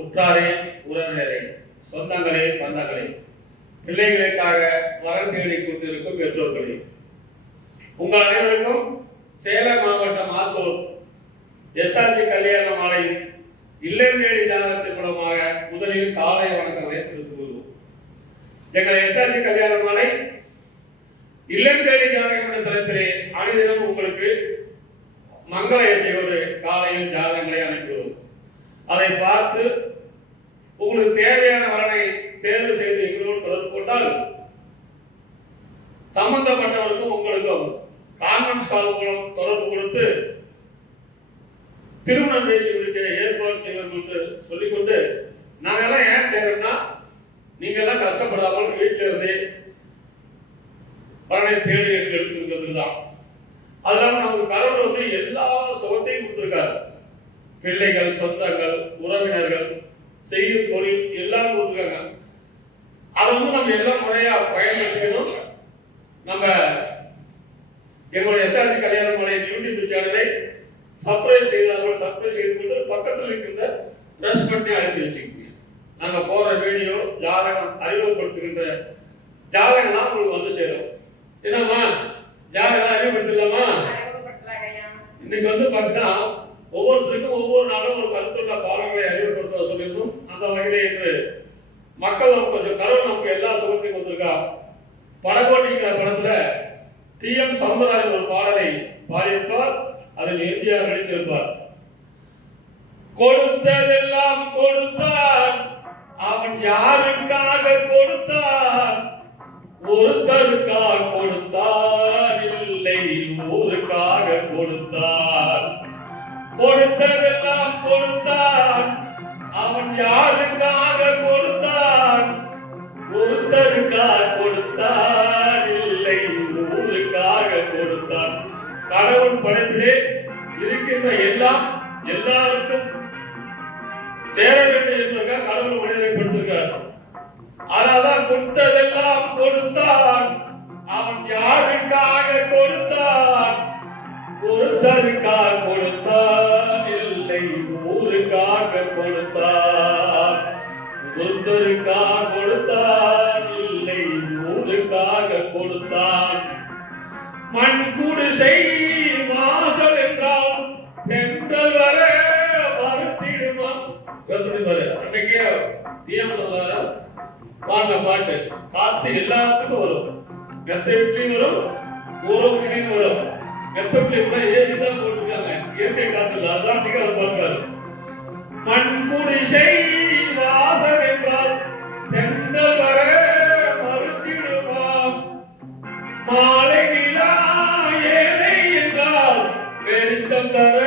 உற்றாரே, உறவினரே, சொந்தங்களே, பந்தங்களே, பிள்ளைகளுக்காக வரம் தேடிக் கொண்டிருக்கும் பெற்றோர்களே, உங்கள் அனைவருக்கும் சேலம் மாவட்டம் ஆத்தூர் எஸ்ஆர்ஜி கல்யாண மாலை இல்லம் தேடி ஜாதகத்தின் மூலமாக முதலில் காலை வணக்கங்களை தெரிவித்துக் கொள்வோம். எங்கள் எஸ்ஆர்ஜி கல்யாண மாலை இல்லம் தேடி ஜாதகம் என்ற தளத்திலே அனைதினம் உங்களுக்கு மங்கள இசையோடு காலையில் ஜாதகங்களை அனுப்பிவிடும். அதை பார்த்து உங்களுக்கு தேவையான வரனை தேர்வு செய்து எங்களோடு தொடர்பு கொண்டால் சம்பந்தப்பட்டவருக்கும் உங்களுக்கும் கான்ஃபரன்ஸ் கால் மூலம் தொடர்பு கொடுத்து திருமணம் பேசி முடிக்க ஏற்பாடு செய்வது என்று சொல்லிக்கொண்டு, நாங்கெல்லாம் ஏன் செய்யறோம்னா நீங்க எல்லாம் கஷ்டப்படாமல் வீட்டில் இருந்தே வரனை தேடி எடுத்துக்கிறது தான். அதனால நமக்கு கடவுள் வந்து எல்லா சுகத்தையும் கொடுத்துருக்காரு. பிள்ளைகள், சொந்தங்கள், உறவினர்கள், செய்யும் தொழில் எல்லாம் கொடுத்துருக்காங்க. அதை வந்து நம்ம எல்லாம் முறையா பயன்படுத்தணும். நம்ம எங்களுடைய எஸ்ஆர்ஜி கல்யாண மாலை யூடியூப் சேனலை சப்ஸ்கிரைப் செய்தார்கள். சப்ஸ்கிரைப் செய்து கொண்டு பக்கத்தில் இருக்கின்ற பிரஸ் பண்ணி அழைத்து வச்சுக்கோங்க. நாங்கள் போகிற வீடியோ ஜாதகம் அறிமுகப்படுத்துகின்ற ஜாதகம்லாம் உங்களுக்கு வந்து சேரும். என்னம்மா ஜாதகம் அறிமுகப்படுத்தலாமா? இன்னைக்கு வந்து பார்த்தீங்கன்னா ஒவ்வொருத்தருக்கும் ஒவ்வொரு நாளும் ஒரு கருத்துள்ள பாடங்களை அறிமுகப்படுத்த சொல்லியிருந்தோம். அந்த வகையில் இன்று மக்கள் நம்ம கொஞ்சம் கடவுள் நமக்கு எல்லா சுகத்தையும் கொடுத்துருக்கா. படகோட்டிங்கிற படத்துல டி.எம். சௌந்தரராஜன் ஒரு பாடலை பாடியிருப்பார். அதில் எம்ஜிஆர் நடித்திருப்பார். கொடுத்ததெல்லாம் கொடுத்தான், அவன் யாருக்காக கொடுத்தான்? ஒருத்தருக்காக கொடுத்தான், இல்லை ஊருக்காக கொடுத்தான். கொடுத்ததெல்லாம் கொடுத்தான், அவன் யாருக்காக கொடுத்தான்? ஒருத்தருக்காக கொடுத்தான், இல்லை ஊருக்காக கொடுத்தான். கடவுள் படைப்பிலே இருக்கின்ற எல்லாம் எல்லாருக்கும் சேர வேண்டும் என்பதற்காக கடவுள் மனிதரை கொடுத்திருக்கார். அதனால்தான் கொடுத்ததெல்லாம் கொடுத்தான், அவன் யாருக்காக கொடுத்தான்? ஒருத்தருக்காக கொடுத்தான், இல்லை ஊருக்காக கொடுத்தான். ஒருத்தருக்காக கொடுத்தான், இல்லை ஊருக்காக கொடுத்தான். மண் குடிசை வாசல் என்றால் தென்றல் வர மறுத்திடுமா? யோசனை பாரு. அன்னைக்கே டி.எம். சொல்றாரு பாடின பாட்டு. காத்து எல்லாத்துக்கும் வரும். மெத்த வீட்லையும் வரும், ஊர வீட்லையும் வரும். மெத்த வீட்லையும் ஏசி தான் போட்டுருக்காங்க. இயற்கை காத்து இல்லை. அதுதான் அன்னைக்கு அவர் பாடுறாரு. மண் குடிசை வாசல் என்றால் தென்றல் வர மறுத்திடுமா? மாலை நிலா ஏழை என்றால் வெளிச்சம் தர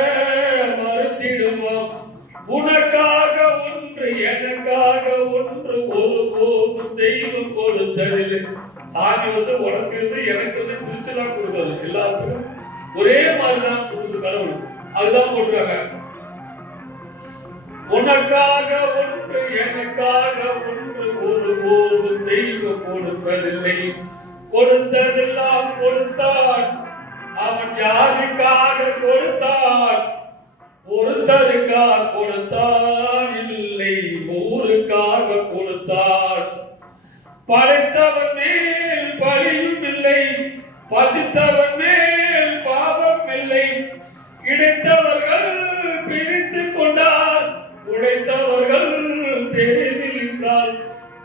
மறுத்திடுவோம். உனக்காக ஒன்று எனக்காக ஒன்று ஒருபோதும் தெய்வம் கொடுத்ததில்லை. சாமி வந்து உனக்கு எனக்கு பிரிச்சுதான் கொடுக்காது. எல்லாத்துக்கும் ஒரே மாதிரிதான் கொடுக்குது கடவுள். அதுதான் போட்டுருக்காங்க. உனக்காக ஒன்று எனக்காக ஒன்று ஒருபோதும் தெய்வம் கொடுத்ததில்லை. கொடுத்ததெல்லாம் கொடுத்தான், அவன் யாருக்காக கொடுத்தான்? ஒருத்தருக்காக கொடுத்தான், இல்லை ஊருக்காக கொடுத்தான். படைத்தவன் மேல் பழியும் இல்லை, பசித்தவன் மேல் பாவம் இல்லை. கிடைத்தவர்கள் பிரித்து கொண்டார், உழைத்தவர்கள் தெரிவித்தார்.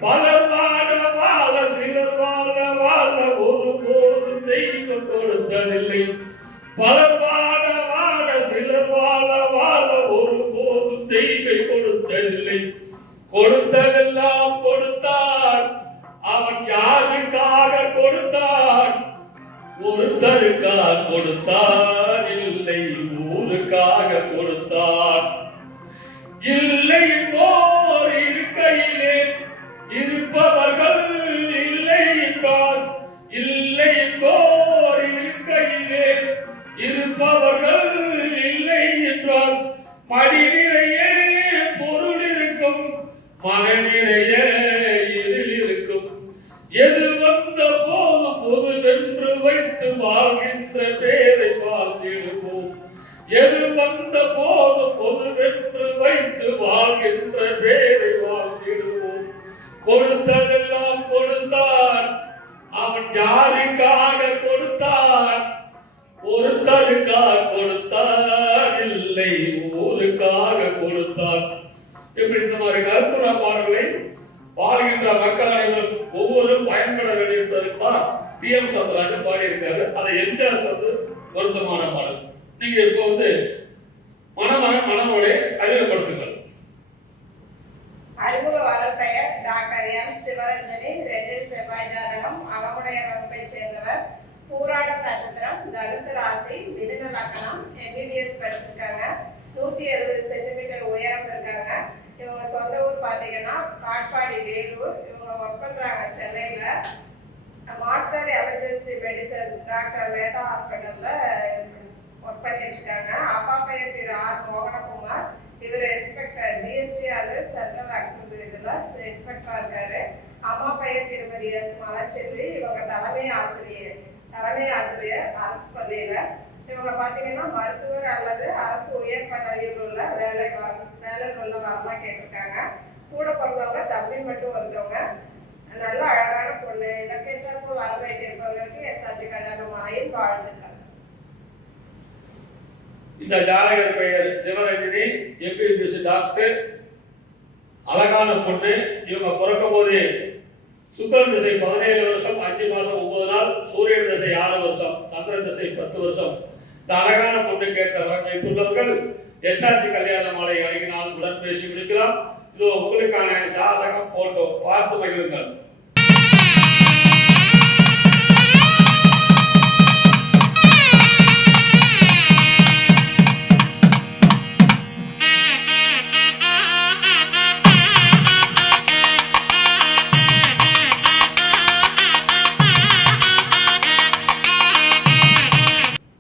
பலர் வாழ வாழ சிலர் வாழ வாழ ஒருபோதும் தெய்வம் கொடுத்ததில்லை. பலர் வாழ வாழ சிலர் வாழ வாழ ஒருபோதும் தெய்வம் கொடுத்ததில்லை. கொடுத்ததெல்லாம் கொடுத்தான், அவன் யாருக்காக கொடுத்தான்? ஒருத்தருக்காக கொடுத்தான், இல்லை ஊருக்காக கொடுத்தான். இல்லை போர் இருக்கையிலே இருப்பவர்கள் இல்லை என்பார். இல்லை போர் இருக்கையிலே இருப்பவர்கள் இல்லை என்றால் மடி நிறைய பொருள் இருக்கும், மன நிறைய இருள் இருக்கும். எது வந்த போது பொதுவென்று வைத்து வாழ்கின்ற பேரை வாழ்ந்திடுவோம். எது வந்த போது பொதுவென்று வைத்து வாழ்கின்ற பேர் ஒருத்தருக்காக கொடுத்தார் இல்லை ஊருக்காக கொடுத்தார். இப்படி இந்த மாதிரி கருத்துள்ள பாடல்களை பாடுகின்ற மக்கள் அனைவரும் ஒவ்வொருவரும் பயன்பட வேண்டியிருப்பதற்குதான் டி.எம். சௌந்தரராஜன் பாடியிருக்காரு. அதை எம்ஜிஆர் பொருத்தமான பாடல். நீங்க இப்போ மணமகன் மணமகளை அறிமுகப்படுத்துங்கள். அறிமுக வரப்பெயர் டாக்டர் எம். சிவரஞ்சனி, 2 செவ்வாய் ஜாதகம், அகமுடையர் வகுப்பைச் சேர்ந்தவர், பூராடம் நட்சத்திரம், தனுசு ராசி, மிதுன லக்னம், MBBS படிச்சிருக்காங்க, 170 சென்டிமீட்டர் உயரம் இருக்காங்க. இவங்க சொந்த ஊர் பார்த்தீங்கன்னா காட்பாடி, வேலூர். இவங்க ஒர்க் பண்றாங்க சென்னையில. Master emergency medicine doctor Medha ஹாஸ்பிட்டல்ல ஒர்க் பண்ணிட்டு இருக்காங்க. அப்பா பெயர் திரு ஆர். மோகனகுமார். இவர் inspector GST and central access இதில் இன்ஸ்பெக்டரா இருக்காரு. அம்மா பெயர் திருமதி எஸ். மலர்ச்செல்வி. இவங்க தலைமை ஆசிரியர் அரசு பள்ளியில. இவங்க பார்த்தீங்கன்னா மருத்துவர் அல்லது அரசு உயர் பதவியில் உள்ள வேலையில் உள்ள வரமா கேட்டிருக்காங்க. கூட பிறந்தவங்க தம்பி மட்டும் ஒருத்தவங்க. நல்ல அழகான பொண்ணு. இதற்கேற்ற வர வைத்திருப்பவர்களுக்கு எஸ்ஆர்ஜி கல்யாண மாலையும் வாழ்ந்துட்டாங்க. இந்த ஜாதகர் பெயர் சிவரஞ்சனி, MBBS டாக்டர், அழகான பொண்ணு. இவங்க பிறக்கும் போது சுக்கிரன் திசை 17 வருஷம் 5 மாசம் 9 நாள், சூரியன் திசை 6 வருஷம், சந்திரன் திசை 10 வருஷம். இந்த அழகான பொண்ணு கேட்ட வரம் வைத்துள்ளவர்கள் எஸ்ஆர்ஜி கல்யாண மாலை அணுகினால் உடன் பேசி முடிக்கலாம். இதோ உங்களுக்கான ஜாதகம் போட்டோ பார்த்து மகிழுங்கள்.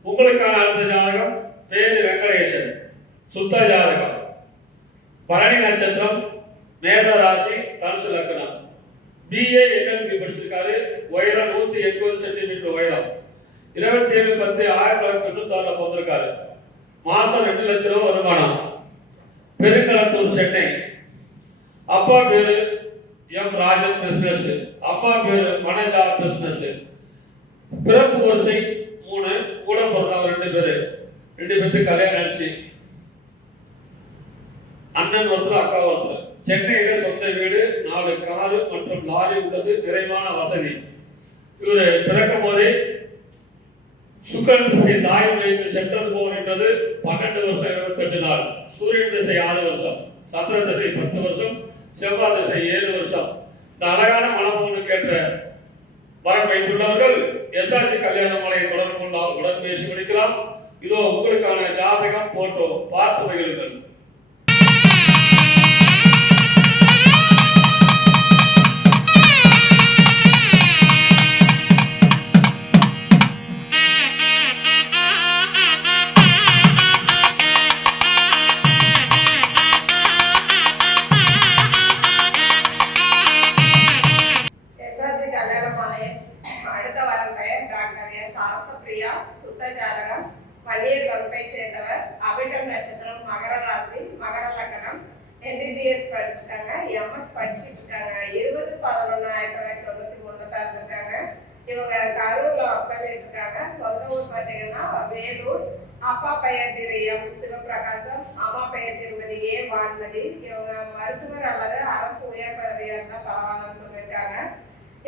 உங்களுக்கான அடுத்த ஜாதகம் பேரு வெங்கடேசன், சுத்த ஜாதகம், பரணி நட்சத்திரம், மேச ராசி, தனுசு லக்னம், BA LLB படிச்சிருக்காரு. உயரம் 180 சென்டிமீட்டர் உயரம், 27/10/1996 பிறந்திருக்காரு. மாசம் 2 லட்சம் ரூபாய் வருமானம், பெருங்களத்தூர், சென்னை. அப்பா பேரு எம். ராஜன், பிசினஸ். அம்மா பேரு மனஜா, பிசினஸ். பிறப்பு வரிசை 3, கூட பிறந்தவர் 2 பேரு. 2 பேருக்கு கல்யாணம் ஆச்சு. அண்ணன் ஒருத்தர், அக்கா ஒருத்தர். சென்னையில சொந்த வீடு, 4 காரு மற்றும் லாரி உள்ளது. நிறைவான வசதி. இவர் பிறக்கும் போதே சுக்கிரன் திசை தாய் வயிற்றில் சென்றது போகின்றது. 12 வருஷம் 28 நாள். சூரியன் திசை 6 வருஷம், சந்திர திசை 10 வருஷம், செவ்வாய் திசை 7 வருஷம். இந்த அழகான மணமகனு கேட்ட வரம் வைத்துள்ளவர்கள் எஸ்ஆர்ஜி கல்யாண மாலையை தொடர்பு கொண்டால் உடன் பேசி முடிக்கலாம். இதோ உங்களுக்கான ஜாதகம் போட்டோ பார்த்து மகிழுங்கள். வள்ளியர் வகுப்பைச் சேர்ந்தவர். அபிட்டம் நட்சத்திரம், மகர ராசி, மகர லக்னம், MBBS படிச்சிருக்காங்க. MS படிச்சுட்டு இருக்காங்க. 20/11/1993 பிறந்திருக்காங்க. இவங்க கரூர்ல ஒர்க் பண்ணிட்டு இருக்காங்க. சொந்த ஊர் பார்த்தீங்கன்னா வேலூர். அப்பா பெயர் திரு எம். சிவபிரகாசம், அம்மா பெயர் திருமதி ஏ. வான்மதி. இவங்க மருத்துவர் அல்லது அரசு உயர் பதவியா இருந்தா பரவாயில்லன்னு சொல்லியிருக்காங்க.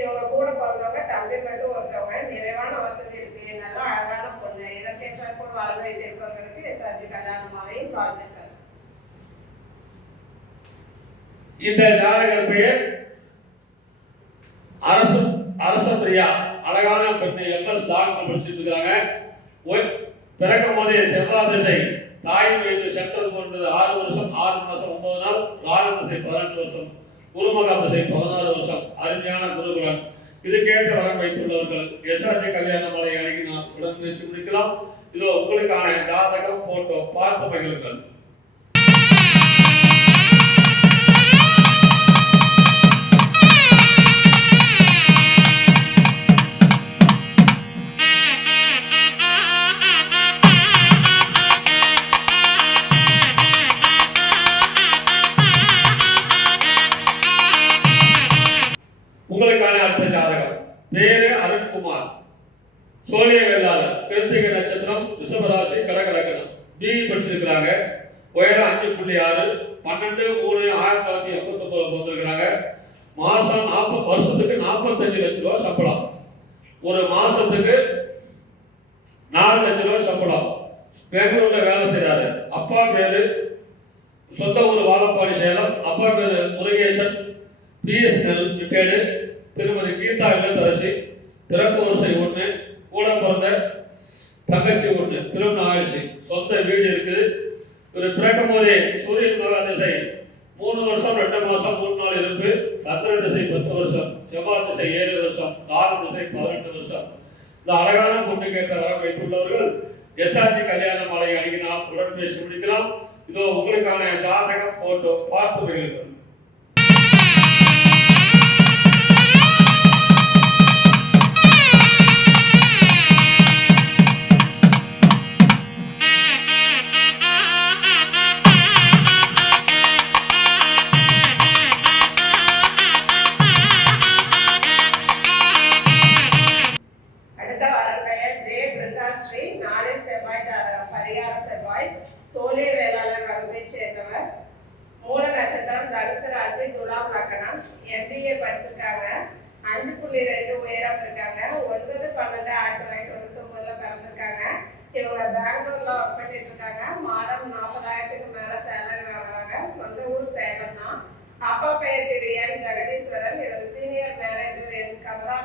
இவங்க கூட பிறந்தவங்க தம்பி மட்டும் ஒருத்தவங்க. நிறைவான வசதி இருக்கு. நல்ல அழகான பொண்ணு. இதற்கேற்றாற்போல் வர வைத்திருப்பவர்களுக்கு எஸ்ஆர்ஜி கல்யாண மாலையும் வாழ்த்துக்கள். இந்த ஜாதகர் பெயர் அரச பிரியா. அழகான பெண்ணை MS டாக்டர் படிச்சுட்டு இருக்காங்க. பிறக்கும் போதே செவ்வாய் திசை தாயின் வயிற்று சென்றது போன்றது. 6 வருஷம் 6 மாசம் 9 நாள். ராகு திசை 18 வருஷம், குருமகா திசை 16 வருஷம். அருமையான குருகுலன். இது கேட்டு வரம் வைத்துள்ளவர்கள் எஸ்ஆர்ஜி கல்யாண மாலை அணுகினால் உடன் பேசி முடிக்கலாம். இதோ உங்களுக்கான ஜாதகம் போட்டோ பார்த்து மகிழுங்கள். உங்களுக்கான அடுத்த ஜாதகம் பேரு அருண்குமார், சோழிய வெள்ளாளர், கிருத்திகை நட்சத்திரம், ரிஷபராசி, கடகலக்கணம். பிஇ படிச்சிருக்கிறாங்க. உயரம் 5.6, 12/3/1989 பிறந்திருக்கிறாங்க. மாசம் வருஷத்துக்கு 45 லட்ச ரூபா சம்பளம். ஒரு மாசத்துக்கு 4 லட்ச ரூபா சம்பளம். பெங்களூர்ல வேலை செய்யறாரு. அப்பா பேரு, சொந்த ஊர் வாழப்பாடி, சேலம். அப்பா பேரு முருகேசன், பிஎஸ்என்எல் ரிட்டையர்டு. திருமதி கீதா இல்லத்தரசி, பிறப்பு வரிசை 1, கூட பிறந்த தங்கச்சி 1, திருமணம் ஆயிடுச்சு. சொந்த வீடு இருக்குது. இவர் பிறக்கும் போதே சூரியன் மகா திசை 3 வருஷம் 2 மாசம் 3 நாள் இருப்பு, சந்திர திசை 10 வருஷம், செவ்வாய் திசை 7 வருஷம், ராகு திசை 18 வருஷம். இந்த அழகான பொண்ணு கேட்ட வரம் வைத்துள்ளவர்கள் எஸ்ஆர்ஜி கல்யாண மாலை அணுகினால் உடன் பேசி முடிக்கலாம். இதோ உங்களுக்கான ஜாதகம் போட்டோ பார்த்து மகிழ்கிறது. அடுத்த வரப்பெயர் ஜே பிருந்தாஸ்ரீ. 4 செவ்வாய் ஜாதகம், பரிகார செவ்வாய், சோழிய வேளாளர் வகுப்பைச் சேர்ந்தவர். மூல நட்சத்திரம், தனுசு ராசி, துலாம் லக்னம். MBA படிச்சிருக்காங்க. 5.2 உயரம் இருக்காங்க. 9/12/1999 பிறந்திருக்காங்க. இவங்க பெங்களூர்ல ஒர்க் பண்ணிட்டு இருக்காங்க. மாதம் 40,000க்கு மேல சேலரி வாங்குறாங்க. சொந்த ஊர் சேலம் தான். அப்பா பெயர் திரு என் ஜெகதீஸ்வரன். இவர் சீனியர் மேனேஜர் இன் கனரா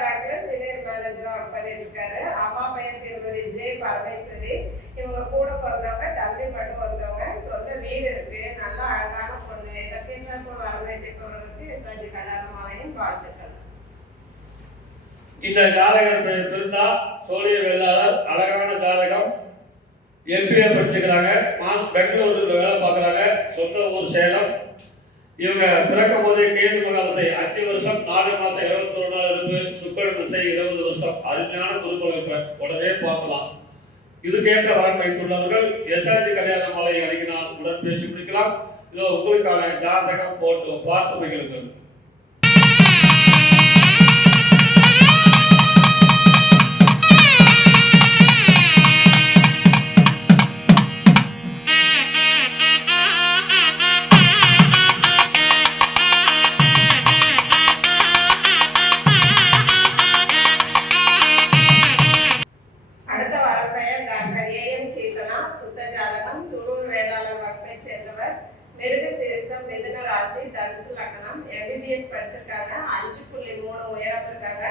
பேங்க்ல சீனியர் மேனேஜரா ஒர்க் பண்ணிட்டு இருக்காரு. அம்மா பெயர் திருமதி ஜே பரமேஸ்வரி. இவங்க கூட பிறந்தவங்க, தம்பி மட்டும் ஒருத்தவங்க. சொந்த வீடு இருக்கு. நல்ல அழகான பொண்ணு. இதற்கேற்றாற்போல் வரவேண்டிப்பவர்களுக்கு எஸ்ஆர்ஜி கல்யாண மாலையின் வாழ்த்துக்கள். இந்த ஜாதகர் பெயர் பிருந்தா, சோழிய வேளாளர், அழகான ஜாதகம். MBA படிச்சிருக்கிறாங்க. பெங்களூர்ல வேலை பார்க்குறாங்க. சொந்த ஊர் சேலம். இவங்க பிறக்கும் போதே கேது மகாதசை 5 வருஷம் 4 மாசம் 21 நாள் இருப்பு, சுக்கிர திசை 20 வருஷம். அருமையான குருகுலைப்ப உடனே பார்க்கலாம். இதுக்கேற்ற வரன் வைத்துள்ளவர்கள் எஸ்ஆர்ஜி கல்யாண மாலை அணுகினால் உடன் பேசி முடிக்கலாம். இதோ உங்களுக்கான ஜாதகம் போட்டு பார்த்து மகிழ்ங்கள். அடுத்த வரப்பெயர் டாக்டர் AM கீர்த்தனா. சுத்த ஜாதகம், துருவ வேளாளர் வகுப்பைச் சேர்ந்தவர். மிருக சீரிசம், மிதுன ராசி, தனுசு லக்னம். MBBS படிச்சிருக்காங்க. 5.3 உயரம் இருக்காங்க.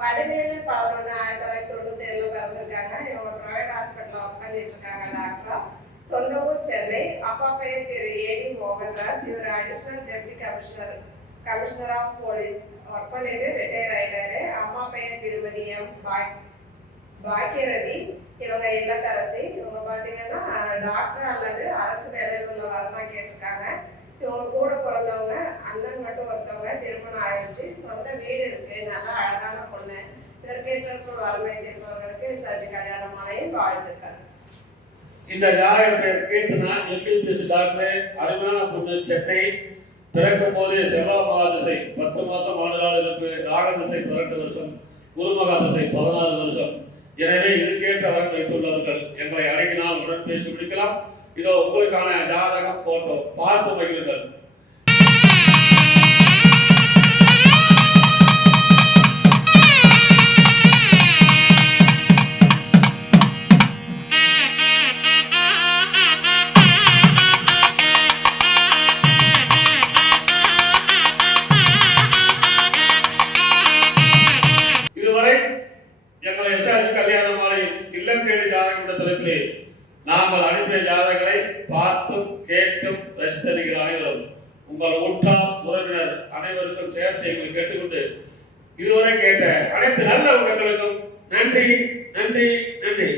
17/11/1997 பிறந்திருக்காங்க. இவங்க பிரைவேட் ஹாஸ்பிட்டல் ஒர்க் பண்ணிட்டு இருக்காங்க டாக்டரா. சொந்த ஊர் சென்னை. அப்பா பெயர் திரு AD மோகன்ராஜ். இவர் additional deputy commissioner of police work பண்ணிட்டு ரிட்டையர் ஆயிட்டாரு. அம்மா பெயர் திருமதி M பாக்கியரதி. இவங்க இல்லத்தரசி. இவங்க பார்த்தீங்கன்னா டாக்டர் அல்லது அரசு வேலையில் உள்ள வரலாம் கேட்டிருக்காங்க. இவங்க கூட பிறந்தவங்க, அண்ணன் மட்டும் ஒருத்தவங்க. திருமணம் ஆயிடுச்சு. சொந்த வீடு இருக்கு. நல்லா அழகான பொண்ணு. இதற்கேற்ற வரமை இருப்பவர்களுக்கு எஸ்ஆர்ஜி கல்யாண மாலையின் வாழ்த்துக்கள். இந்த ஜாதகர் பெயர் கீர்த்தனா, MBBS டாக்டர், அருமையான பொண்ணு, சென்னை. பிறக்கும் போதே செவ்வாய் மகாதிசை 10 மாசம் 4 நாள் இருப்பு, ராக திசை 18 வருஷம், குரு மகாதிசை 16 வருஷம். எனவே இதுக்கேற்ற வரன் வைத்துள்ளவர்கள் எங்களை அணுகினால் உடன் பேசி முடிக்கலாம். இதோ உங்களுக்கான ஜாதகம் போட்டோ பார்த்து மகிழுங்கள். இதுவரை எங்களை எஸ்ஆர்ஜி கல்யாண மாலையில் இல்லம் தேடி ஜாதகம் என்ற தலைப்பிலே நாங்கள் அனுப்பிய ஜாதகங்களை பார்த்தும் கேட்டும் ரசித்த நீங்கள் அனைவரும் உங்கள் உற்றார் உறவினர் அனைவருக்கும் ஷேர் செய்யுங்கள் கேட்டுக்கொண்டு இதுவரை கேட்ட அனைத்து நல்ல உள்ளங்களுக்கும் நன்றி நன்றி நன்றி.